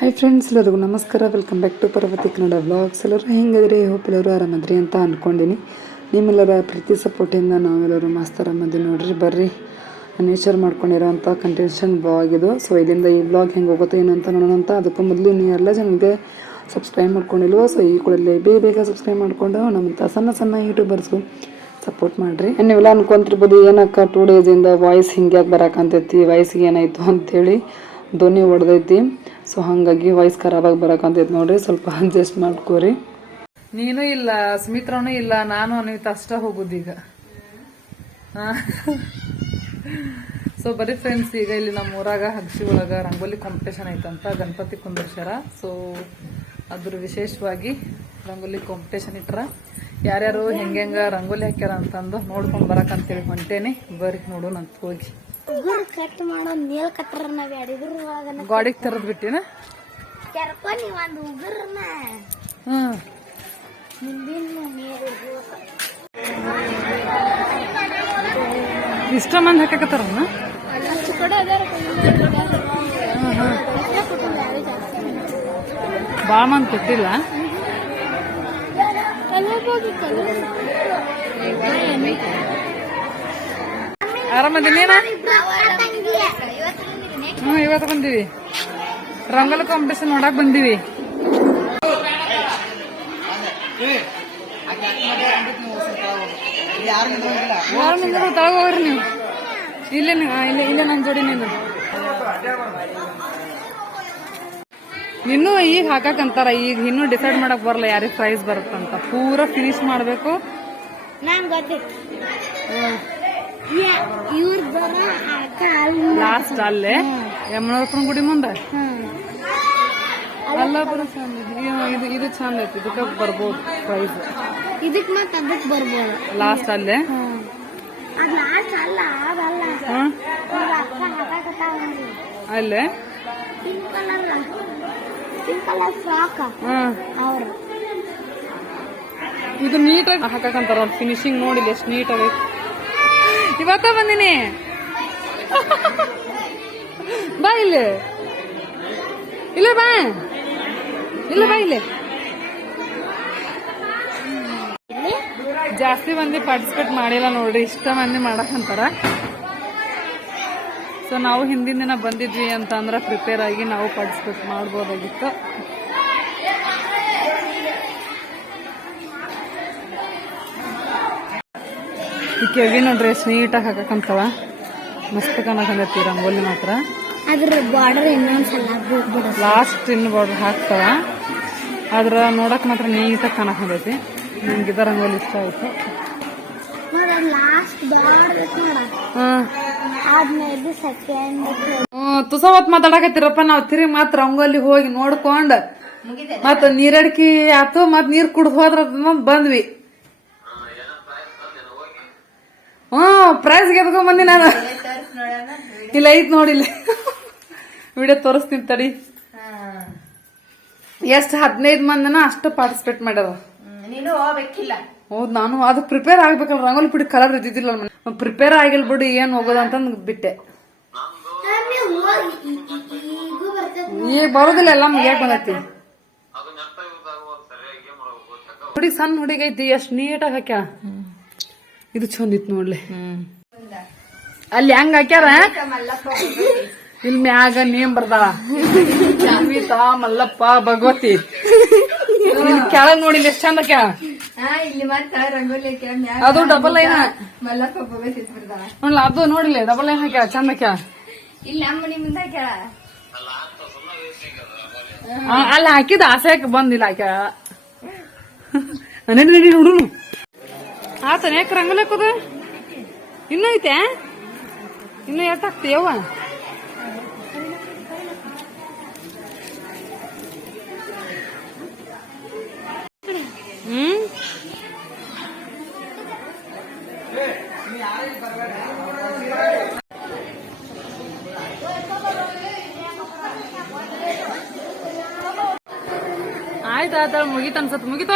Hi friends ಎಲ್ಲರಿಗೂ ನಮಸ್ಕಾರ. Welcome back to Parvathi Kannada vlogs ಎಲ್ಲರೂ ಹೆಂಗದ್ರಿ ಹೋಪ್ ಎಲ್ಲರೂ ಆರಾಮದ್ರಿ ಅಂತ ಅಂದ್ಕೊಂಡಿನಿ ನಿಮ್ಮೆಲ್ಲರ ಪ್ರೀತಿ ಸಪೋರ್ಟಿಂದ ನಾವೆಲ್ಲರೂ ಮಸ್ತ್ ಆರಾಮದ್ದು ನೋಡ್ರಿ, ಬರ್ರಿ. ನೇಚರ್ ಮಾಡ್ಕೊಂಡಿರೋಂಥ ಕಂಟೆನ್ಷನ್ ಬ್ಲಾಗ್ ಇದು. ಸೊ ಇದರಿಂದ ಈ ಬ್ಲಾಗ್ ಹೆಂಗೆ ಹೋಗುತ್ತೆ, ಏನಂತ ನೋಡೋಣ ಅಂತ. ಅದಕ್ಕೂ ಮೊದಲು ನೀವು ಎಲ್ಲ ಜನಕ್ಕೆ ಸಬ್ಸ್ಕ್ರೈಬ್ ಮಾಡ್ಕೊಂಡಿಲ್ವೋ ಸೊ ಈ ಕೂಡಲೇ ಬೇಗ ಬೇಗ ಸಬ್ಸ್ಕ್ರೈಬ್ ಮಾಡ್ಕೊಂಡು ನಮ್ಮಂಥ ಸಣ್ಣ ಸಣ್ಣ ಯೂಟ್ಯೂಬರ್ಸ್ಗೂ ಸಪೋರ್ಟ್ ಮಾಡಿರಿ. ನೀವೆಲ್ಲ ಅನ್ಕೊಂತಿರ್ಬೋದು, ಏನಕ್ಕ ಟೂ ಡೇಸಿಂದ ವಾಯ್ಸ್ ಹಿಂಗೆ ಬರಕಂತೈತಿ ವಾಯ್ಸ್ಗೆ ಏನಾಯಿತು ಅಂಥೇಳಿ ಧ್ವನಿ ಹೊಡೆದೈತಿ. ಸೊ ಹಾಗಾಗಿ ವಾಯ್ಸ್ ಖರಾಬಾಗಿ ಬರಕಂತೈತಿ ನೋಡ್ರಿ. ಸ್ವಲ್ಪ ಅಡ್ಜಸ್ಟ್ ಮಾಡ್ಕೋರಿ. ನೀನು ಇಲ್ಲ, ಸುಮಿತ್ರನು ಇಲ್ಲ, ನಾನು ಅನಿತ ಅಷ್ಟ ಹೋಗುದೀಗ ಸೊ ಬರೀ ಫ್ರೆಂಡ್ಸ್ ಈಗ ಇಲ್ಲಿ ನಮ್ಮ ಊರಾಗ, ಹಗ್ಸಿ ಒಳಗ ರಂಗೋಲಿ ಕಾಂಪಿಟೇಷನ್ ಐತಂತ ಗಣಪತಿ ಕುಂದರ್ಸ್ಯಾರ. ಸೊ ಅದ್ರ ವಿಶೇಷವಾಗಿ ರಂಗೋಲಿ ಕಾಂಪಿಟೇಷನ್ ಇಟ್ರ. ಯಾರ್ಯಾರು ಹೆಂಗೆಂಗ ರಂಗೋಲಿ ಹಾಕ್ಯಾರ ಅಂತಂದು ನೋಡ್ಕೊಂಡು ಬರಕ್ ಅಂತೇಳಿ ಹೊಂಟೇನಿ. ಬರ್ರಿ ನೋಡೋಣ ಅಂತ ಹೋಗಿ. ಉಗುರು ಕಟ್ ಮಾಡೋ ನೇಲ್ ಕಟ್ಟರ ನಾವ್ ಯಾರಿದ್ರು ಒಳಗನ ಗಾಡಿಗೆ ತರದ್ ಬಿಟ್ಟಿನ? ಕೆರ್ಕೊ ನೀವ್ ಒಂದ್ ಉಗುರನ್ನ ಹ್ಮ್ ಮುಂದಿನ ನೇಲ್ ಇಷ್ಟ ಮಂದಿ ಹಾಕಕತ್ತಾರ ಅಷ್ಟು ಕಡೆ ಅದಾರ ಭಾಳ ಮಂದಿ ಕೊಟ್ಟಿಲ್ಲ. ನೀನ? ಹ್ಞೂ ಇವತ್ತು ಬಂದಿವಿ. ರಂಗೋಲಿ ಕಾಂಪಿಟೇಷನ್ ನೋಡಕ್ ಬಂದಿವಿ. ಯಾರು ನಿಂದ್ರು ತಳಗ ಹೋಗ್ರಿ ನೀವು. ಇಲ್ಲೇ ಇಲ್ಲ ಇಲ್ಲ ನನ್ನ ಜೋಡಿ ನೀನು. ಇನ್ನೂ ಈಗ ಹಾಕಕ್ಕಂತಾರ ಈಗ ಇನ್ನೂ ಡಿಸೈಡ್ ಮಾಡಕ್ ಬರಲ್ಲ ಯಾರಿಗೆ ಪ್ರೈಸ್ ಬರುತ್ತಂತ. ಪೂರಾ ಫಿನಿಶ್ ಮಾಡ್ಬೇಕು. ನಾನ್ ಲಾಸ್ಟ್ ಅಲ್ಲೇ? ಯಮನೋತ್ನ ಗುಡಿ ಮುಂದೆ? ಅಲ್ಲಾಪುರ ಚಂದ. ಇದು- ಇದು ಚಂದ ಐತಿ ಇದಕ್ಕೆ ಬರ್ಬೋದು ಪ್ರೈಸ್ ಇದಕ್ಕೆ ಮತ್ತೆ ಅದಕ್ಕೆ ಬರ್ಬೋದು. ಲಾಸ್ಟ್ ಅಲ್ಲೇ? ಅಲ್ಲ ಇದು ನೀಟಾಗಿ ಹಾಕಕ್ಕಂತಾರ ಫಿನಿಶಿಂಗ್ ನೋಡಿಲ್ಲ ಎಷ್ಟು ನೀಟಾಗಿ ಇವತ್ತ ಬಂದಿನಿ. ಬಾ ಇಲ್ಲಿ. ಇಲ್ಲ ಬಾ. ಇಲ್ಲ ಬಾ ಇಲ್ಲಿ. ಜಾಸ್ತಿ ಮಂದಿ ಪಾರ್ಟಿಸಿಪೇಟ್ ಮಾಡಿಲ್ಲ ನೋಡ್ರಿ, ಇಷ್ಟ ಮಂದಿ ಮಾಡಕ್ಕಂತಾರ ಸೊ ನಾವು ಹಿಂದಿನ ದಿನ ಬಂದಿದ್ವಿ ಅಂತ ಅಂದ್ರೆ ಪ್ರಿಪೇರ್ ಆಗಿ ನಾವು ಪಾರ್ಟಿಸಿಪೇಟ್ ಮಾಡ್ಬೋದಾಗಿತ್ತು. ಈ ಕೆಳಗಿನ ಡ್ರೆಸ್ ನೀಟಾಗಿ ಹಾಕಕ್ಕಂತವ ಮಸ್ತ್ ಕಾಣಕಂದೈತಿ ರಂಗೋಲಿ ಮಾತ್ರ. ಅದ್ರ ಬಾರ್ಡರ್ ಇನ್ನೊಂದ್ಸಲ ಬಿಡ ಲಾಸ್ಟ್ ಇನ್ ಬಾರ್ಡರ್ ಹಾಕ್ತಾವ. ಆದ್ರ ನೋಡಕ್ ಮಾತ್ರ ನೀಟಾಗಿ ಕಾಣಕಂದೈತಿ ನಂಗೆ ರಂಗೋಲಿ ಇಷ್ಟ ಆಯ್ತು. ತುಸವತ್ ಮಾತಾಡಕತ್ತಿರಪ್ಪ ನಾವ್ ತಿರುಗಿ ಮಾತ್ರ ರಂಗೋಲಿ ಹೋಗಿ ನೋಡ್ಕೊಂಡ್ ಮತ್ತ ನೀರಡ್ಕಿ ಆತು ಮತ್ ನೀರ್ ಕುಡ್ದು ಹೋದ್ರ ಬಂದ್ವಿ. ಪ್ರೈಸ್ ಗೆದ್ಕೊಂಡ್ ಬಂದಿ ನಾನು. ಇಲ್ಲ, ಐತ್ ನೋಡಿಲ್ಲ ವಿಡಿಯೋ ತೋರಿಸ್ತೀನಿ ತಡಿ. ಎಷ್ಟ್ ಹದಿನೈದು ಮಂದಿನ ಅಷ್ಟು ಪಾರ್ಟಿಸಿಪೇಟ್ ಮಾಡ್ಯಾರ. ನೀನು ಹೌದ್, ನಾನು ಅದು ಪ್ರಿಪೇರ್ ಆಗ್ಬೇಕಲ್ಲ ರಂಗೋಲಿ ಬಿಡಿ ಕಲರ್ ಇದ್ದಿದ್ದಿಲ್ಲ ಪ್ರಿಪೇರ್ ಆಗಿಲ್ ಬಿಡಿ, ಏನ್ ಹೋಗೋದಂತ ಬಿಟ್ಟೆ. ಈಗೂ ಬರೋದಿಲ್ಲ, ಎಲ್ಲ ಮುಗಿಯಕ್ ಬಂದೈತಿ? ಹುಡಿ ಸಣ್ಣ ಹುಡುಗಿ ಐತಿ, ಎಷ್ಟ್ ನೀಟಾಗಿ ಹಾಕ್ಯಾಳ. ಇದು ಚಂದ ಇತ್ತು ನೋಡ್ಲಿ. ಅಲ್ಲಿ ಹೆಂಗ್ ಹಾಕ್ಯಾರ? ಇಲ್ಲಿ ಮ್ಯಾಗ ನೇಮ್ ಬರ್ದಾಳ. ಅನ್ವಿತಾ ಮಲ್ಲಪ್ಪ ಭಗವತಿ. ಕೆಳಗ್ ನೋಡಿಲ್ಲ ಎಷ್ಟ್ ಚಂದ ಅದು ಡಬಲ್ ಲೈನ್ ಮಲ್ಲಪ್ಪ ಭಗವತಿ ನೋಡ್ಲ ಅದು ನೋಡಿಲ್ಲ ಡಬಲ್ ಲೈನ್ ಹಾಕ್ಯಾ ಚಂದ ಕ್ಯಾ ಇಲ್ಲಿ ನಮ್ಮ ಮನಿ ಮುಂದೆ ಹಾಕ್ಯಾಳ? ಆ, ಅಲ್ಲಿ ಹಾಕಿದ ಆಸೆ ಬಂದಿಲ್ಲ ಹಾಕ್ಯಾ ನಡಿ ನಡಿ. ನೋಡುನು ಆತನ ಯಾಕೆ ರಂಗಲಕ್ಕದ ಇನ್ನೂ ಐತೆ? ಇನ್ನೂ ಎಷ್ಟು ಹಾಕ್ತೀಯವ್ವ ಹ್ಮ್? ಆಯ್ತು ಆಯ್ತು ಮುಗಿತ ಅನ್ಸತ್. ಮುಗೀತು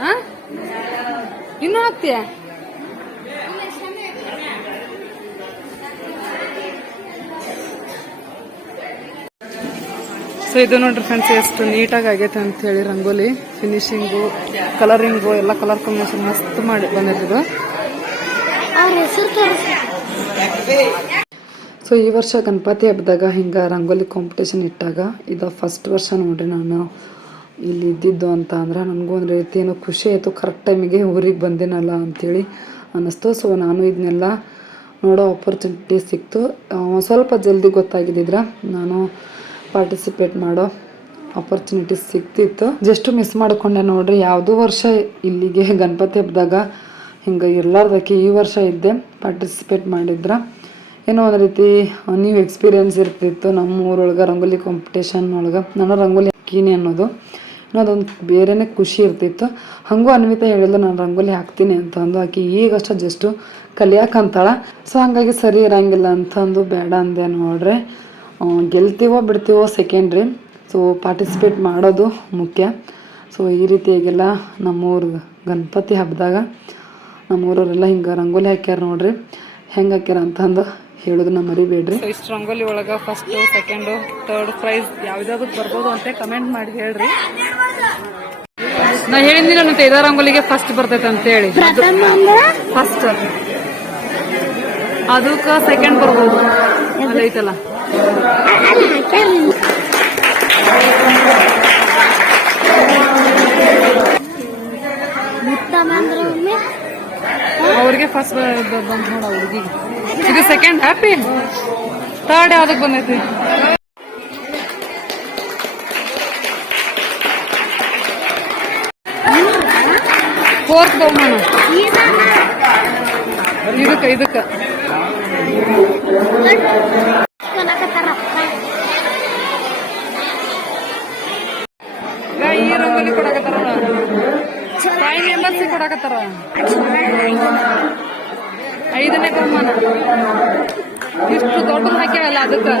ಹಾ ಇನ್ನೂ ಹಾಕ್ತೀಯ? ಸೊ ಇದು ನೋಡ್ರಿ ಫ್ರೆಂಡ್ಸ್ ಎಷ್ಟು ನೀಟಾಗಿ ಆಗೈತೆ ಅಂತ ಹೇಳಿ ರಂಗೋಲಿ. ಫಿನಿಶಿಂಗು ಕಲರಿಂಗು ಎಲ್ಲ ಕಲರ್ ಕಾಂಬಿನೇಷನ್ ಮಸ್ತ್ ಮಾಡಿ ಬಂದಿದ್ದು. ಸೊ ಈ ವರ್ಷ ಗಣಪತಿ ಹಬ್ಬದಾಗ ಹಿಂಗೆ ರಂಗೋಲಿ ಕಾಂಪಿಟೇಷನ್ ಇಟ್ಟಾಗ ಇದು ಫಸ್ಟ್ ವರ್ಷ ನೋಡ್ರಿ ನಾನು. ಇಲ್ಲಿ ಇದ್ದಿದ್ದು ಅಂತ ಅಂದ್ರೆ ನನಗೂ ಒಂದು ರೀತಿ ಏನೋ ಖುಷಿ ಆಯಿತು. ಕರೆಕ್ಟ್ ಟೈಮಿಗೆ ಊರಿಗೆ ಬಂದಿನಲ್ಲ ಅಂಥೇಳಿ ಅನ್ನಿಸ್ತು. ಸೊ ನಾನು ಇದನ್ನೆಲ್ಲ ನೋಡೋ ಆಪರ್ಚುನಿಟಿ ಸಿಕ್ತು. ಸ್ವಲ್ಪ ಜಲ್ದಿ ಗೊತ್ತಾಗಿದ್ದಿದ್ರೆ ನಾನು ಪಾರ್ಟಿಸಿಪೇಟ್ ಮಾಡೋ ಆಪರ್ಚುನಿಟಿ ಸಿಕ್ತಿತ್ತು. ಜಸ್ಟ್ ಮಿಸ್ ಮಾಡ್ಕೊಂಡೆ ನೋಡ್ರಿ. ಯಾವುದೋ ವರ್ಷ ಇಲ್ಲಿಗೆ ಗಣಪತಿ ಹಬ್ಬದಾಗ ಹಿಂಗೆ ಇರ್ಲಾರ್ದಕ್ಕೆ ಈ ವರ್ಷ ಇದ್ದೆ ಪಾರ್ಟಿಸಿಪೇಟ್ ಮಾಡಿದ್ರೆ. ಏನೋ ಒಂದು ರೀತಿ ನ್ಯೂ ಎಕ್ಸ್ಪೀರಿಯನ್ಸ್ ಇರ್ತಿತ್ತು. ನಮ್ಮ ಊರೊಳಗೆ ರಂಗೋಲಿ ಕಾಂಪಿಟೇಷನ್ ಒಳಗೆ. ನಾನು ರಂಗೋಲಿ ಹಾಕೀನಿ ಅನ್ನೋದು. ಅನ್ನೋದೊಂದು ಬೇರೆನೇ ಖುಷಿ ಇರ್ತಿತ್ತು. ಹಾಗೂ ಅನ್ವಿತಾ ಹೇಳಿದ್ಲು, ನಾನು ರಂಗೋಲಿ ಹಾಕ್ತೀನಿ ಅಂತ ಅಂದು ಆಕಿ ಈಗಷ್ಟೇ ಜಸ್ಟು ಕಲಿಯಾಕಂತಾಳ ಸೊ ಹಂಗಾಗಿ ಸರಿ ಇರಂಗಿಲ್ಲ ಅಂತಂದು ಬೇಡ ಅಂದೆ ನೋಡ್ರಿ. ಗೆಲ್ತೀವೋ ಬಿಡ್ತೀವೋ ಸೆಕೆಂಡ್ರಿ ಸೊ ಪಾರ್ಟಿಸಿಪೇಟ್ ಮಾಡೋದು ಮುಖ್ಯ. ಸೊ ಈ ರೀತಿಯಾಗೆಲ್ಲ ನಮ್ಮೂರು ಗಣಪತಿ ಹಬ್ಬದಾಗ ನಮ್ಮೂರವರೆಲ್ಲ ಹಿಂಗೆ ರಂಗೋಲಿ ಹಾಕ್ಯಾರ ನೋಡ್ರಿ. ಹೆಂಗೆ ಹಾಕ್ಯಾರ ಅಂತಂದು ಹೇಳೋದನ್ನ ಮರಿಬೇಡ್ರಿ. ಇಷ್ಟು ರಂಗೋಲಿ ಒಳಗ ಫಸ್ಟ್ ಸೆಕೆಂಡು ಥರ್ಡ್ ಪ್ರೈಸ್ ಯಾವ್ದಾದ್ರು ಬರ್ಬೋದು ಅಂತ ಕಮೆಂಟ್ ಮಾಡಿ ಹೇಳ್ರಿ. ನಾ ಹೇಳಿದ್ನಿಲ್ಲ ಮತ್ತೆ ಇದೇ ರಂಗೋಲಿಗೆ ಫಸ್ಟ್ ಬರ್ತೈತೆ ಅಂತ ಹೇಳಿ. ಪ್ರಥಮ ಫಸ್ಟ್ ಅದಕ್ಕ ಸೆಕೆಂಡ್ ಬರ್ಬೋದು. ಅದೈತಲ್ಲ ಒಮ್ಮೆ? ಅವ್ರಿಗೆ ಫಸ್ಟ್ ಬಂದ್ ನೋಡ ಹುಡುಗಿಗೆ ಇದು ಸೆಕೆಂಡ್ ಹ್ಯಾಪಿ ಥರ್ಡ್ ಯಾವ್ದಕ್ಕೆ ಬಂದೈತಿ? ಫೋರ್ತ್ ಬಹುಮಾನ. ಇದಕ್ಕ ಇದಕ್ಕ. ಈ ರಂಗೋಲಿ ಕೊಡಕತ್ತಾರ? ಫೈವ್ ಮೆಂಬರ್ಸ್ ಕೊಡಕತ್ತಾರ? ಬಹುಮಾನ ಇಷ್ಟು ದೊಡ್ಡದು ಹಾಕ್ಯಾವಲ್ಲ ಅದಕ್ಕೆ.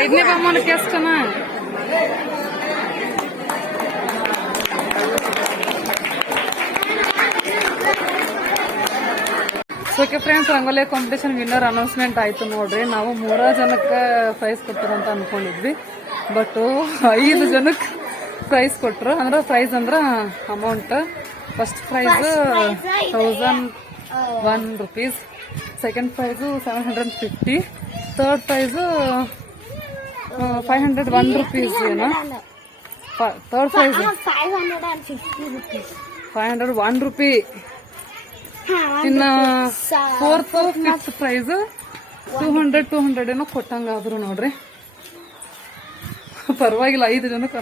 ಐದನೇ ಬಹುಮಾನಕ್ಕೆ ಎಷ್ಟನ okay friends rangoli competition winner announcement ಆಯ್ತು ನೋಡ್ರಿ. ನಾವು ಮೂರ ಜನಕ್ಕೆ ಪ್ರೈಸ್ ಕೊಡ್ತಾರಂತ ಅನ್ಕೊಂಡಿದ್ವಿ. ಬಟ್ ಐದು ಜನಕ್ಕೆ ಪ್ರೈಸ್ ಕೊಟ್ರು. ಅಂದ್ರೆ ಪ್ರೈಸ್ ಅಂದ್ರೆ amount first prize thousand one rupees second prize seven hundred fifty third prize five hundred one rupees ಏನು. Third prize five hundred one rupee ಇನ್ನು fourth fifth prize two hundred two hundred ಏನೋ ಕೊಟ್ಟಂಗಾದ್ರು ನೋಡ್ರಿ. ಪರವಾಗಿಲ್ಲ ಐದು ಜನಕ್ಕೆ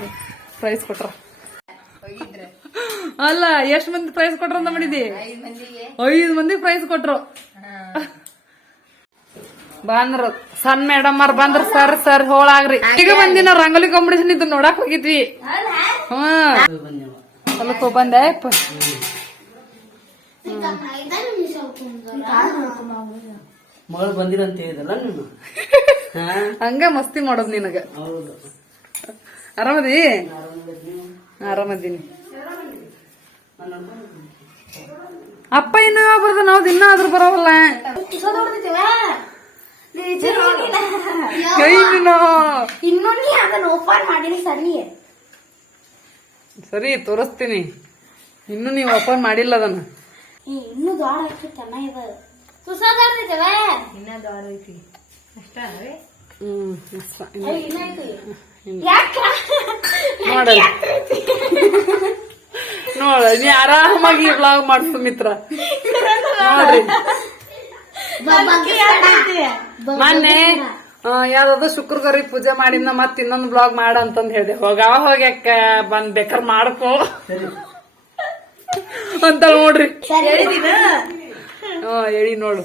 price ಕೊಟ್ರ. ಅಲ್ಲ ಎಷ್ಟ್ ಮಂದಿ ಪ್ರೈಸ್ ಕೊಟ್ರ ಅಂತ ಮಾಡಿದಿ? ಐದು ಮಂದಿ ಪ್ರೈಸ್ ಕೊಟ್ರು. ಬಂದ್ರ. ಸಣ್ಣ ಮೇಡಮ್ ಅವ್ರ ಬಂದ್ರ ಸರ್ ಸರ್ ಹೋಳಾಗ್ರಿ ಈಗ ಬಂದಿನ ರಂಗೋಲಿ ಕಾಂಪಿಟೇಷನ್ ಇದ್ದು ನೋಡಕ್ ಹೋಗಿದ್ವಿ. ಹ್ಮ್ ಸ್ವಲ್ಪ ಬಂದೆ ಪ- ಮಗಳು ಬಂದಿರಂತ ಹೇಳಿದಲ್ಲ ನೀನು? ಹಂಗ ಮಸ್ತಿ ಮಾಡೋದ್ ನಿನಗ. ಹೌದು. ಆರಾಮದಿ? ಆರಾಮದೀನಿ. ಅಪ್ಪ ಇನ್ನು ಬರ್ದ ನಾವ್ ಇನ್ನ ಆದ್ರೂ ಬರೋವಲ್ಲ. ಇನ್ನೂ ಓಪನ್ ಸರಿ. ಸರಿ ತೋರಿಸ್ತೀನಿ. ಇನ್ನು ನೀವು ಓಪನ್ ಮಾಡಿಲ್ಲ ಅದನ್ನ. ಇನ್ನು ಇನ್ನೂ ಐತಿ. ಚೆನ್ನಾಗಿದೆ ತುಸಾದಾಡ್ತೈತವ ಹ್ಮ್ ಇಷ್ಟ. ಇನ್ನು ಯಾಕ ನೋಡಲ್ಲ ನೋಡ ನೀ ಆರಾಮಾಗಿ ಬ್ಲಾಗ್ ಮಾಡ್ಸು ಮಿತ್ರ. ನೋಡ್ರಿ. ಮೊನ್ನೆ ಆ, ಯಾವ್ದಾದ್ರು ಶುಕ್ರಗರಿ ಪೂಜೆ ಮಾಡಿದ್ನ ಮತ್ ಇನ್ನೊಂದು ಬ್ಲಾಗ್ ಮಾಡ ಅಂತಂದ್ ಹೇಳಿದೆ. ಹೋಗ ಹೋಗ್ಯಾಕ ಬಂದ್ ಬೇಕಾರ ಮಾಡ್ಕೋ. ಅಂತ ನೋಡ್ರಿ. ಹಾ ಹೇಳಿ ನೋಡು.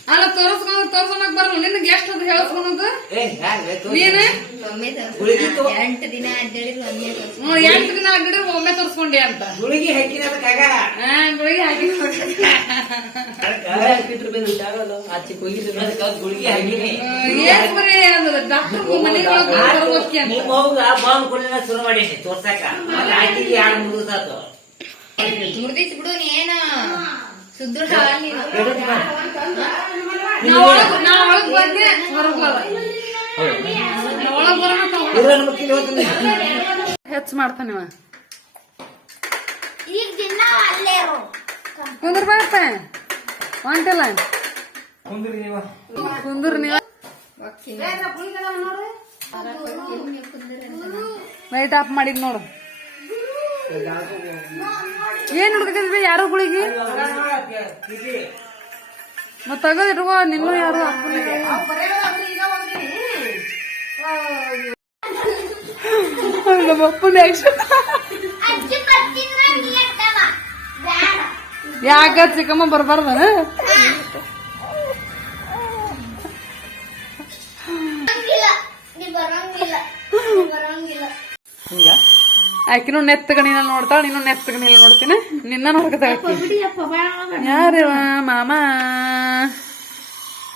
ಅಲ್ಲ ತೋರಿಸ್ಕೊಂಡ್ ತೋರ್ಸೋಣಕ್ ಬರಲ್ಲ. ನಿನ್ ಎಷ್ಟು ಅದು ಹೇಳ್ಸ್ಕೊಳೋದು. ನೀನು? ಎಂಟು ದಿನ ಅಡ್ಡಾಡಿದ್ರು ಒಮ್ಮೆ ತೋರ್ಸ್ಕೊಂಡ ಹ್ಮ್, ಎಂಟು ದಿನ ಆಗಿದ್ರೆ ಒಮ್ಮೆ ತೋರಿಸ್ಕೊಂಡೆ ಅಂತ. ಗುಳಿಗೆ ಹಾಕಿನ ಆ, ಗುಳಿಗೆ ಹಾಕಿನಿ. ಏನ್ ಬರೀ ಅದು? ಡಾಕ್ಟರ್ ಮನೆಗೆ ಬರ್ಬೋದ್ಕಿ ಅಂತ. ನಿಮ್ಮ ಹೋಗ ಬಾಂಬ್ ಕೊಡ್ಲಿಲ್ಲ ಶುರು ಮಾಡಿ ತೋರ್ಸಾಕ. ಹಾಕಿ ಎರಡು ಮುರ್ದಿತ್ ಬಿಡು ನೀ ಏನ ಸುದೃಢ ಹೆಚ್ಚು ಮಾಡ್ತಾನೆ. ಕುಂದ್ರ ಬಾರಪ್ಪ ಹೊಂಟಿಲ್ಲ. ಕುಂದ್ರ ನೀವ. ಲೈಟ್ ಆಫ್ ಮಾಡಿದ್ ನೋಡು. ಏನ್ ಹುಡುಕಿದ್ವಿ ಯಾರು ಗುಳಿಗೆ ಮತ್ತೆ ತಗದ್ ಇಟ್ಕೋ ನಿನ್ನೂ ಯಾರು ಹಾಕೊಂಡಿಲ್ಲ ಯಾಕ ಚಿಕ್ಕಮ್ಮ action. ಆಕಿನೂ ನೆತ್ತಗ ನೀನ ನೋಡ್ತಾಳ ನೀನು ನೆತ್ತಗ ನೀನು ನೋಡ್ತೀನಿ. ನಿನ್ನ ನೋಡ್ಕತಾಳ ಯಾರಿವ ಮಾಮ?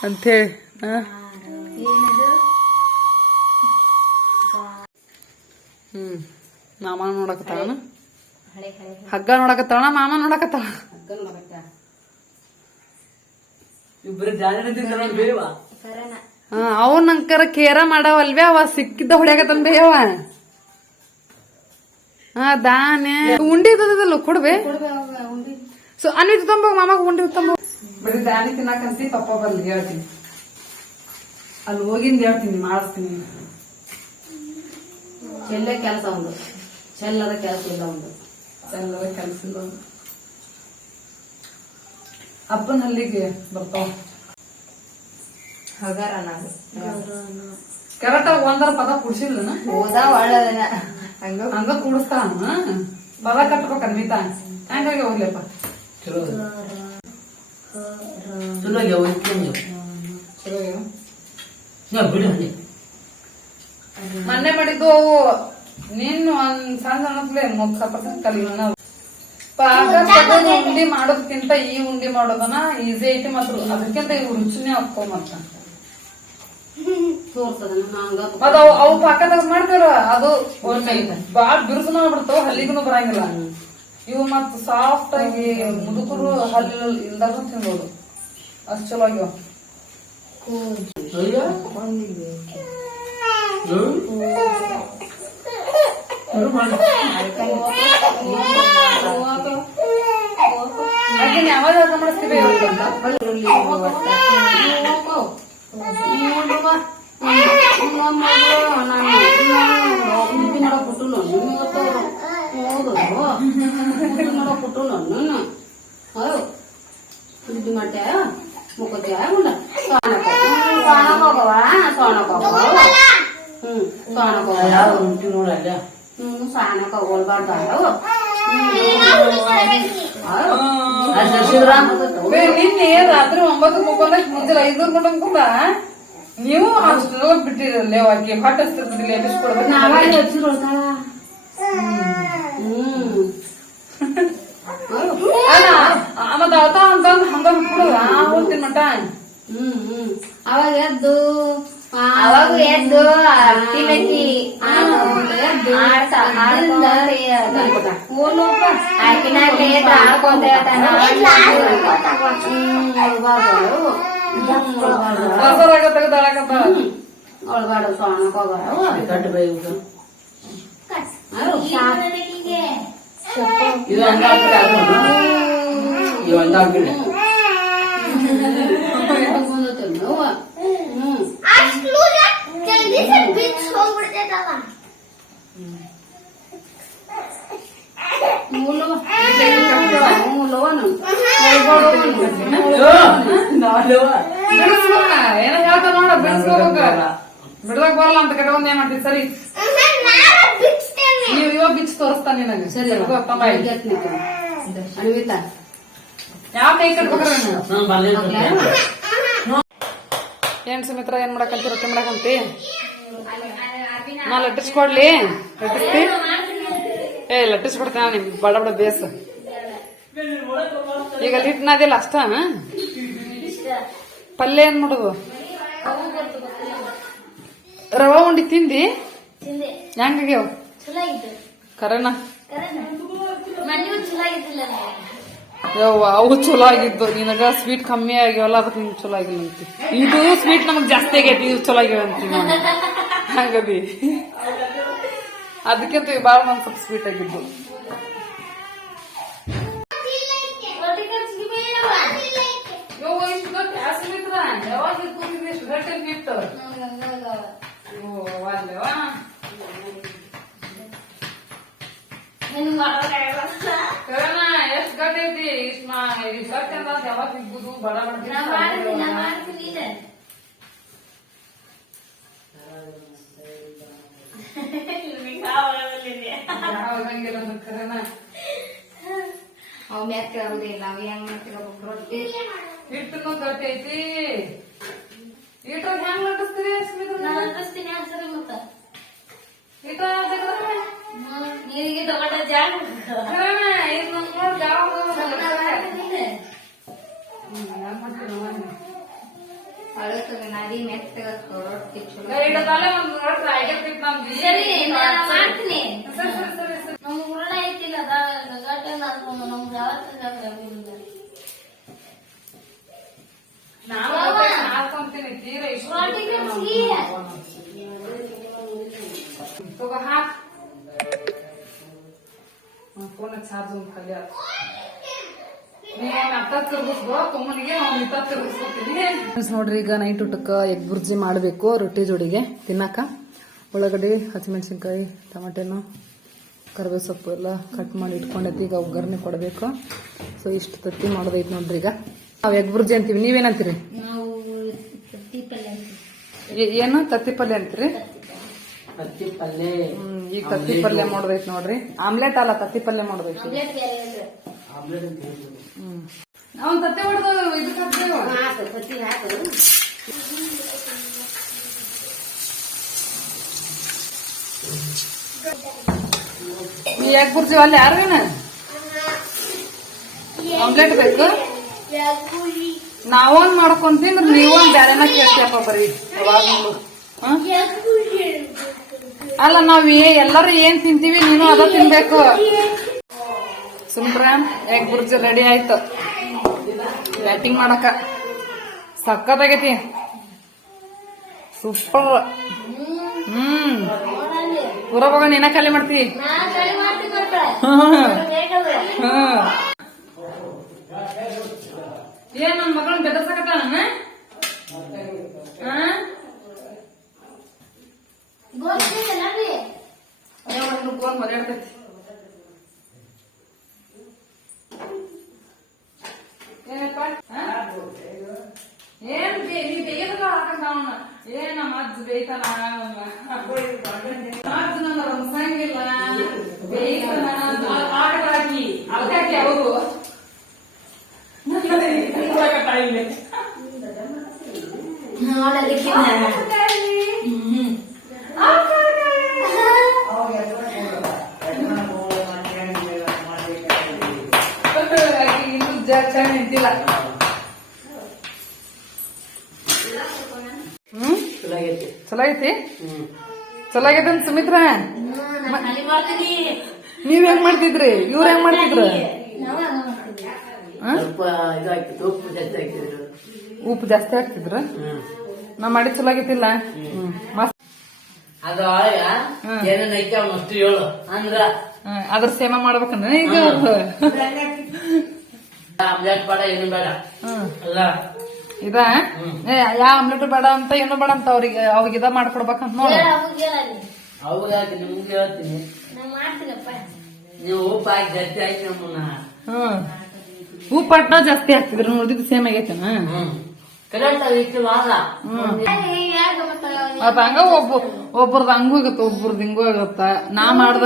ಅಂತೇಳಿ ಆ. ಹ್ಮ್ ಮಾಮ ನೋಡಕತ್ತಾಳ ಹಗ್ಗ ನೋಡಕತ್ತಾಳ ಮಾಮ ನೋಡಕತ್ತಾಳ? ಅಂಕರ ಹಾ ಅವ್ ನಂಕರ ಕೇರ ಮಾಡವಲ್ವೇ ಅವ ಸಿಕ್ಕಿದ್ದ ಹೊಡ್ಯಾಕತ್ತನ್ ಬೇಯವ ಹಾ ದಾನೆ. ಉಂಡಿ ಇದ್ದದಲ್ಲ ಕೊಡ್ಬೆ ಸೊ ಅನ್ವಿತ ತಂಬ ಮಾಮಾಗ ಉಂಡಿ ತಂಬ. ಬರೀ ದಾನಿ ತಿನ್ನಕಂತಿ ಪಪ್ಪ ಬರ್ಲಿ ಹೇಳ್ತೀನಿ. ಅಲ್ಲಿ ಹೋಗಿಂದ ಹೇಳ್ತೀನಿ ಮಾಡಿಸ್ತೀನಿ. ಚೆಲ್ಲ ಕೆಲಸ ಒಂದು ಚೆಲ್ಲದ ಕೆಲಸ ಇಲ್ಲ ಒಂದು ಚೆಲ್ಲದ ಕೆಲಸ ಇಲ್ಲ ಒಂದು ಅಪ್ಪನ ಹಲ್ಲಿಗೆ ಬರ್ತಾವ ಹಗಾರ ನಾನು ಕರೆಕ್ಟ್ ಆಗಿ ಒಂದರ ಪದ ಕುಡ್ಸಿಲ್ಲ ಹೋದ ಒಳ್ಳದನ. ಹಂಗ ಹಂಗ ಕೂಡಿಸ್ತಾನ ಬಲ ಕಟ್ಬೇಕ ಅನ್ವಿತಾ ಹಂಗಾಗಿ ಹೋಗ್ಲಪ್ಪ? ಚಲೋ ಚಲೋ ಆಗ್ಯಾವ ಇಟ್ಕೊಂಡು ಚಲೋ ಆಗ್ಯಾವ. ನಾ ಬಿಡು ಹಂಗೆ. ಮೊನ್ನೆ ಮಾಡಿದ್ದು ಅವು. ನಿನ್ನ ಒಂದ್ ಸಣ್ಣ ಮುಖ ಪರ್ಸೆಂಟ್ ಕಲಿಯೋಣ ಉಂಡಿ ಮಾಡೋದ್ಕಿಂತ ಈ ಉಂಡಿ ಮಾಡೋದನ್ನ ಈಸಿ ಐತಿ ಮಾತ್ರ. ಅದಕ್ಕಿಂತ ಇವು ರುಚಿನೇ ಹಾಕೋ ಮತ್ತ ಮತ್ತ ಅವು ಅವು ಪಾಕ ತೆಗ್ದ್ ಮಾಡ್ತಾರ ಅದು ಬಾಳ್ ಬಿರುಸು ಮಾಡ್ಬಿಡ್ತಾವ ಹಲ್ಲಿಗೂ ಬರಂಗಿಲ್ಲ. ಇವು ಮತ್ ಸಾಫ್ಟ್ ಆಗಿ ಮುದುಕರು ಹಲ್ಲು ಇಲ್ದಾಗ ತಿನ್ಬೋದು. ಅಷ್ಟ್ ಚಲೋ ಆಗ್ಯಾವ. ಯಾವಾಗ ಮಾಡಿಸ್ತೀವಿ ಮತ್ತೆ ಮುಖತ್ಯ ಉಂಡ ಸೋಣಕ ಸೋಣಕ ಹೋಗವ ಸೋಣಕ ಹೋಗವ ಹ್ಮ್ ಸೋಣಕ ಹೋಗವ ಯಾವ ಉಂಟು ನೋಡಲ್ಲ ಹ್ಮ್ ಸೋಣಕ ಹೋಗ್ಬಾರ್ದು ಬೇ, ನಿನ್ನೆ ರಾತ್ರಿ ಒಂಬತ್ತು ಮುಕ್ಕೊಂಡಕ್ಕೆ ಮುಂಜಾನೆ ಐದೂರ್ ಗಂಟೆ ಮುಕ್ಕೊಂಡ ನೀವು ಅಷ್ಟು ಬಿಟ್ಟಿರಲ್ಲ ಆಕೆ ಹೊಟ್ಟೆ ಹಸ್ತಿರ್ತಿರ್ಲಿಲ್ಲ ಎಬ್ಬಿಸ್ಕೊಡ್ಬೇಕು ಮತ್ತ ಅವತ ಅಂತ ಹಂಗ ಹೋಗ್ತೀನಿ ಮಟ ಹ್ಮ್ ಹ್ಮ್. ಅವಾಗ ಎದ್ದು ಅವಾಗ ಎದ್ದು ಅಟ್ಟಿ ಆಡ್ತಾ ಆಡ್ಕೊಂತ ಹೇಳ್ತಾನ ಅಳ್ಬಾರ್ದು, ಸೊಣಕ್ ಹೋಗ್ಬಾರ್ದು. ಬಿಡ್ದಾಗ ಬರಲ್ಲ ಅಂತ ಕಟ್ಕೊಂಡ್ ಏನ್ ಮಾಡ್ತೀವಿ ಸರಿ ನಾನು ಬಿಚ್ತೇನೆ ನೀವ್ ಇವಾಗ ಬಿಚ್ಚಿ ತೋರಿಸ್ತಾನೆ ನಿನಗೆ ಸರಿ ಹಿಡ್ಕೊ, ತಮ್ಮ ಇಲ್ಲಿ. ಅನ್ವಿತಾ ಯಾವ ಕೈ ಕಟ್ಬೇಕ್ರ ನಾನು ಬರ್ಲಿಲ್ಲ ಅಂತ. ಏನ್ ಸುಮಿತ್ರ ಏನ್ ಮಾಡಕಂತಿ ರೊಟ್ಟಿ ಮಾಡಕಂತಿ ನಾ ಲಟ್ಟಿಸ್ಕೊಡ್ಲಿ ಲಟ್ಟಿಸ್ತಿ ಏ ಲಟ್ಟಿಸ್ಕೊಡ್ತೇನೆ ನಿಮ್ ಬಡ ಬಡ ಬೇಸ. ಈಗ ಹಿಟ್ಟಿನದಿಲ್ಲ ಅಷ್ಟ? ಪಲ್ಯ ಏನ್ ಮಾಡುದು? ರವಾ ಉಂಡಿ ತಿಂದಿ? ಆಗಿತ್ತು ಕರೆನ? ಯವ್ವ ಅವು ಚಲೋ ಆಗಿದ್ದು ನಿನಗ ಸ್ವೀಟ್ ಕಮ್ಮಿ ಆಗ್ಯಾವಲ್ಲ ಅದಕ್ಕೆ ನಿಮ್ಗೆ ಚಲೋ ಆಗಿಲ್ಲ ಅಂತಿ. ಇದು ಸ್ವೀಟ್ ನಮಗ್ ಜಾಸ್ತಿ ಆಗೈತಿ ಇದು ಚಲೋ ಆಗ್ಯಾವ ಅಂತೀನಿ ಹಂಗದಿ ಅದಕ್ಕಿಂತ ಇವು ಭಾಳ ಒಂದ್ ಸ್ವಲ್ಪ ಸ್ವೀಟ್ ಆಗಿದ್ದು ರೊಟ್ಟಿ ಕರ್ಚಿಗೆ ಬೇಡವ ಯವ್ವ, ಇಷ್ಟ್ ಗಟ್ಟಿ ಹಸಿಲಿದ್ರ? ಯಾವಾಗ ಕೂತಿದ್ದೆ ಇಷ್ಟ್ ಗಟ್ಟಿ ಇಟ್ಟು? ಓ, ಅಲ್ಲೇವಾ? ಕರೆನ, ಎಷ್ಟ್ ಗಟ್ಟಿ ಐತಿ ಇಷ್ಟ್ ನಾ ಇಷ್ಟ್ ಗಟ್ಟಿ ಅಂದ ಯಾವಾಗ ಸಿಗ್ಬೋದು ಬಡ ಬಡ ಅವ್ ಮೆತ್ತ ಆಗುದಿಲ್ಲ ಅವ್ ಹೆಂಗ್ ಮಾಡ್ತೀರ ರೊಟ್ಟಿ ಹಿಟ್ಟನ್ನು ಗಟ್ಟಿ ಐತಿ ಹಿಟ್ರಾಗ ಹೆಂಗ್ ಲಟ್ಟಿಸ್ತೀರಿ ಸ್ಮಿತಾ? ಹಿಟ್ಟ ತೆಗ್ದ್ರೆ? ನೀರಿಗೆ ತಗೊಂಡ ಜಾಗ ಕರೆನ, ಇದ್ ನಂಗ್ ನೋಡ್ ಯಾವ ಹ್ಮ್, ಯಾಕ್ ಮಾಡ್ತೀರಿ ಅವ್ವನ್ನ? ಅಳತದ ನದಿ ಮೆತ್ತಗ ರೊಟ್ಟಿ ಚಲೋ ಏ, ಇಡ ತಲೆ ಒಂದ್ ನೋಡ್ರಿ ಆಗೈತಿ ನಮ್ದು. ಸರಿ ನಾನು ಮಾಡ್ತೀನಿ. ಸರಿ, ಸರಿ, ಸರಿ, ಸರಿ. ನಮ್ಗೆ ಉರುಳ ಐತಿಲ್ಲ ಗಟ್ಟ ನಮ್ಗೆ ಯಾವತ್ತಿಲ್ಲ ನಾನು ಗೊತ್ತಾಯ್ತು, ಹಾಕ್ಕೊಂತೀನಿ, ಇಷ್ಟು ರೊಟ್ಟಿ ಕರ್ಚಿಗೆ. ತಗೋ ಹಾಕ್ ಫೋನ್ ಚಾರ್ಜ್ ಒಂದು ಖಾಲಿ ಆಯ್ತು ನೀವು ಅತ್ತ ತಿರ್ಗಿಸ್ಬೋ ತುಮ್ಮನಿಗೆ ಅವ್ನು ನೋಡ್ರಿ ಈಗ ನೈಟ್ ಊಟಕ್ಕೆ ಎಗ್ ಬುರ್ಜಿ ಮಾಡಬೇಕು ರೊಟ್ಟಿ ಜೋಡಿಗೆ. ತಿನ್ನಕ ಉಳ್ಳಾಗಡ್ಡಿ ಹಸಿಮೆಣಸಿನ್ಕಾಯಿ ಟಮಾಟೆನು ಕರಿಬೇವು ಸೊಪ್ಪು ಎಲ್ಲ ಕಟ್ ಮಾಡಿ ಇಟ್ಕೊಂಡೈತಿ. ಈಗ ಒಗ್ಗರಣೆ ಕೊಡಬೇಕು. ಸೊ ಇಷ್ಟು ತತ್ತಿ ಮಾಡೋದೈತಿ ನೋಡ್ರಿ ಈಗ. ನಾವು ಎಗ್ ಬುರ್ಜಿ ಅಂತೀವಿ. ನೀವೇನಂತೀರಿ ನಾವು ತತ್ತಿ ಪಲ್ಯ ಅಂತೀವಿ. ಏನು? ತತ್ತಿ ಪಲ್ಯ ಅಂತೀರಿ? ಈ ಈಗ ತತ್ತಿ ಪಲ್ಯ ಮಾಡೋದೈತಿ ನೋಡ್ರಿ. ಆಮ್ಲೆಟ್ ಅಲ್ಲ ತತ್ತಿ ಪಲ್ಯ ಮಾಡೋದೈತಿ. ಹ್ಮ್. ಅವ್ನ್ ತತ್ತಿ ಹೊಡೆದು ಇದಕ್ಕೆ ಹಾಕ್ತೇವ ಹಾಕು, ತತ್ತಿ ಹಾಕು. ನೀ ಯಾಕೆ ಬುರ್ಜಿ ಅಲ್ಲಿ ಏನ ಆಮ್ಲೆಟ್ ಬೇಕು? ನಾವೊಂದ್ ಮಾಡ್ಕೊಂತೀನಿ ನೀವೊಂದ್ ಬ್ಯಾರೆನ ಕೇಳ್ತೀಯಪ್ಪ ಬರೀ ಯಾವಾಗ ನೋಡು. ಹ? ಅಲ್ಲ, ನಾವ್ ಎಲ್ಲರೂ ಏನ್ ತಿಂತೀವಿ ನೀನು ಅದ ತಿನ್ಬೇಕು. ಸುಮ್ರ ಎಗ್ ಬುರ್ಜಿ ರೆಡಿ ಆಯ್ತು. ಬ್ಯಾಟಿಂಗ್ ಮಾಡಕ. ಸಕ್ಕತ್ತಾಗೈತಿ ಸೂಪರ್. ಹ್ಮ್. ಪೂರ ಬಗ ನೀನ ಖಾಲಿ ಮಾಡ್ತಿ. ಏನ್ ನನ್ ಮಗಳನ್ನ ಬೆದರ್ಸಕತ್ತ. ಫೋನ್ ಏನಪ್ಪ? ಏನ್ ಬೇ- ನೀ ಬೇಯ್ದಕ ಹಾಕಂತ ಅವನ ಏನ್ ನಮ್ಮ ಅಜ್ಜ ಬೇಯ್ತಾನ ಅಜ್ಜ ನನ್ನ ರಂಸಂಗಿಲ್ಲ ಬೇಯ್ತಾನ ಹಾಕಿ ಅದಕ್ಕಾಕಿ ಅವರು ಇನ್ನೂ ಜಾಗ ನಿಂತಿಲ್ಲ ಹ್ಮ್ ಚಲೋ ಆಗೈತಿ ಚಲೋ ಐತಿ ಚಲೋ ಆಗೈತೆ ಸುಮಿತ್ರಾ. ನೀವ್ ಹೆಂಗ್ ಮಾಡ್ತಿದ್ರಿ? ಇವ್ರ ಹೆಂಗ್ ಮಾಡ್ತಿದ್ರು? ಉಪ್ಪು ಜಾಸ್ತಿ ಹಾಕಿದ್ರು ಉಪ್ಪು ಜಾಸ್ತಿ ಹಾಕ್ತಿದ್ರ? ನಾ ಮಾಡಿ ಚಲೋ ಆಗೈತಿಲ್ಲ ಅದು ಆಯ? ಏನೇನ್ ಐತಿ ಅವ್ನ ಅಷ್ಟು ಹೇಳು. ಅಂದ್ರ ಅದ್ರ ಸೇಮ ಮಾಡ್ಬೇಕಂದ್ರೆ ಈಗ ಆಮ್ಲೆಟ್ ಬೇಡ ಏನು ಬೇಡ. ಅಲ್ಲ ಇದ? ಯಾವ ಯಾ ಆಮ್ಲೆಟ್ ಬೇಡ ಅಂತ ಏನು ಬೇಡ ಅಂತ ಅವ್ರಿಗೆ ಅವ್ರಿಗೆ ಇದ ಮಾಡ್ಕೊಡ್ಬೇಕಂತ ನೋಡಿ. ನಿಮ್ಗೆ ಹೇಳ್ತೀನಿ. ನೀವು ಉಪ್ಪು ಹಾಕಿ ಜಾಸ್ತಿ ನಮ್ಮನ್ನ. ಹ್ಮ್. ಉಪ್ಪು ಜಾಸ್ತಿ ಹಾಕ್ತಿದ್ರು ನೋಡಿದ್ ಸೇಮ್ ಆಗೈತನ? ಅದ ಹಂಗ ಒಬ್ಬ ಒಬ್ಬರದ ಹಂಗೂ ಆಗತ್ತ ಒಬ್ಬರದ ಹಿಂಗೂ ಆಗತ್ತ ನಾ ಮಾಡ್ದ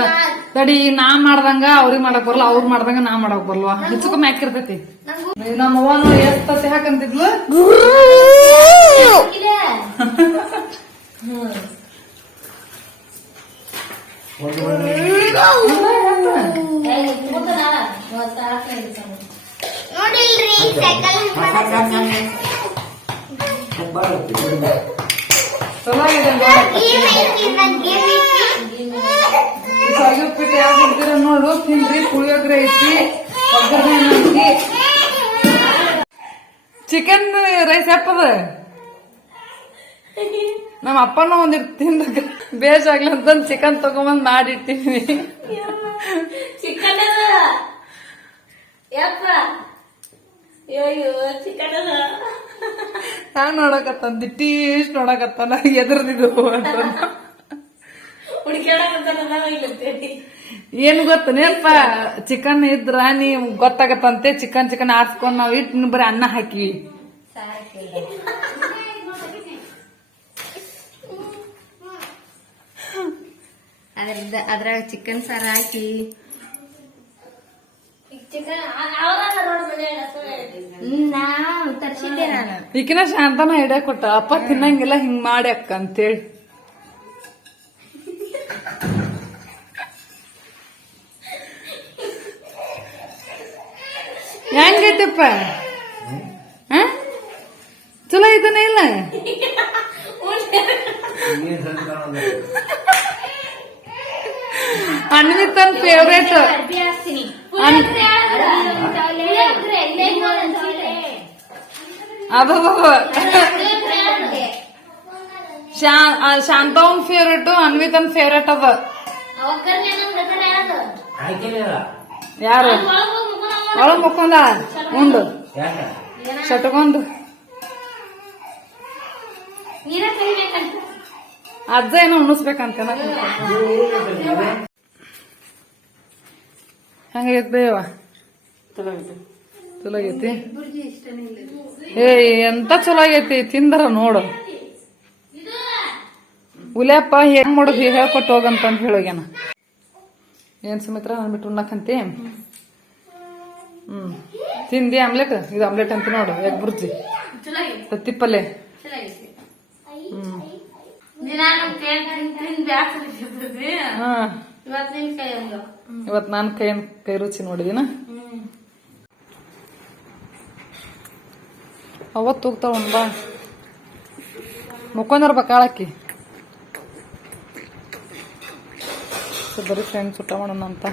ತಡಿ ನಾ ಮಾಡ್ದಂಗ ಅವ್ರಿಗೆ ಮಾಡಕ್ ಬರಲ್ಲ ಅವ್ರ ಮಾಡ್ದಂಗ ನಾ ಮಾಡಕ್ ಬರಲ್ವಾ? ಹೆಚ್ಚು ಕಮ್ಮಿ ಹಾಕಿರ್ತೈತಿ ನಮ್ಮ ಅವ್ವನು ಎಷ್ಟ್ ಹಾಕಂತಿದ್ಲು? ನೋಡಿಲ್ರಿ ಸೈಕಲ್ ಚಲೋ ನೋಡು ತಿನ್ರಿ ಪುಳಿಯೋಗರೆ ಐತಿ ಒಗ್ಗರಣೆ ಐತಿ ಚಿಕನ್ ರೈಸ್ ಯಾಪದ ನಮ್ಮ ಅಪ್ಪನ ಒಂದಿಟ್ಟು ತಿಂದ ಬೇಜಾಗ್ಲಿ ಅಂತ ಚಿಕನ್ ತಗೊಂಬಂದ್ ಮಾಡಿಟ್ಟಿನಿ ಚಿಕನ್ ಯಪ್ಪ. ಹ್ಯಾಂಗ ನೋಡಕತ್ತಾನ ದಿಟ್ಟೀಸ್ ನೋಡಕತ್ತಾನ ಎದ್ರದಿದು ಅಂತ ಇಲ್ಲತ್ತೇಳಿ ಏನ್ ಗೊತ್ತನೇಲ್ಪ ಚಿಕನ್ ಇದ್ರ ನೀ ಗೊತ್ತಾಗತ್ತಂತೆ? ಚಿಕನ್ ಚಿಕನ್ ಆರ್ಸ್ಕೊಂಡ್ ನಾವ್ ಇಟ್ಟು ಬರೀ ಅನ್ನ ಹಾಕಿ. ಅದ್ರದ್ದು ಅದ್ರಾಗ ಚಿಕನ್ ಸಾರು ಹಾಕಿ. ನಾ ತರ್ಸಿದ್ದೆ ನಾನು. ಈಕಿನ ಶಾಂತನ ಐಡಿಯಾ ಕೊಟ್ಟ ಅಪ್ಪ ತಿನ್ನಂಗಿಲ್ಲ ಹಿಂಗ್ ಮಾಡಿ ಅಕ್ಕ ಅಂತೇಳಿ. ಹೆಂಗೈತಪ್ಪ? ಹ? ಚಲೋ ಐತನ ಇಲ್ಲ? ಅನ್ವಿತನ್ ಫೇವ್ರೇಟ್ ಅರ್ಬಿ ಹಾಕ್ತೀನಿ ಅದು ಶಾಂತವನ್ ಫೇವ್ರೇಟ್ ಅನ್ವಿತನ್ ಫೇವ್ರೇಟ್ ಅದ ಒಗ್ಗರಣೆ ನಂತರ ಯಾರು ಹಾಕಿಲ್ಲ ಯಾರು ಒಳಗ್ ಮುಕ್ಕೊಂದ ಉಂಡು ಯಾಕೆ ಚಟ್ಕೊಂದು ನೀರ ಕರಿಬೇಕಂತ ಅಜ್ಜ ಏನೋ ಉಣಿಸ್ಬೇಕಂತ ಹಂಗೈತ್ ಬೇವ ಚಲೋ ಆಗೈತಿ ಏ ಎಂತ ಚಲೋ ಆಗೈತಿ ತಿಂದರ ನೋಡು. ಉಲ್ಯಪ್ಪ ಹೆಂಗ್ ಮಾಡೋದು ಹೇಳ್ಕೊಟ್ಟು ಹೋಗಂತ ಅಂತ ಹೇಳೋಗ್ಯಾನ. ಏನ್ ಸುಮಿತ್ರ ಅನ್ಬಿಟ್ಟು ಉಣ್ಣಕಂತಿ ಹ್ಮ್. ತಿಂದಿ ಆಮ್ಲೆಟ್? ಇದು ಆಮ್ಲೆಟ್ ಅಂತ ನೋಡು ಎಗ್ ಬುರ್ಜಿ. ತತ್ತಿ ಪಲ್ಯ ಹ್ಮ್. ಇವತ್ ನಿನ್ ಕೈ ಕೈ ರುಚಿ ನೋಡಿದಿನ? ಅವತ್ತು ಹೋಗ್ತಾವ ಬಾ. ಮುಕ್ಕೊಂದರ್ ಬಕಾಳಕ್ಕಿ ಬರೀ ಫ್ರೆಂಡ್ಸ್ ಊಟ ಮಾಡೋಣ ಅಂತ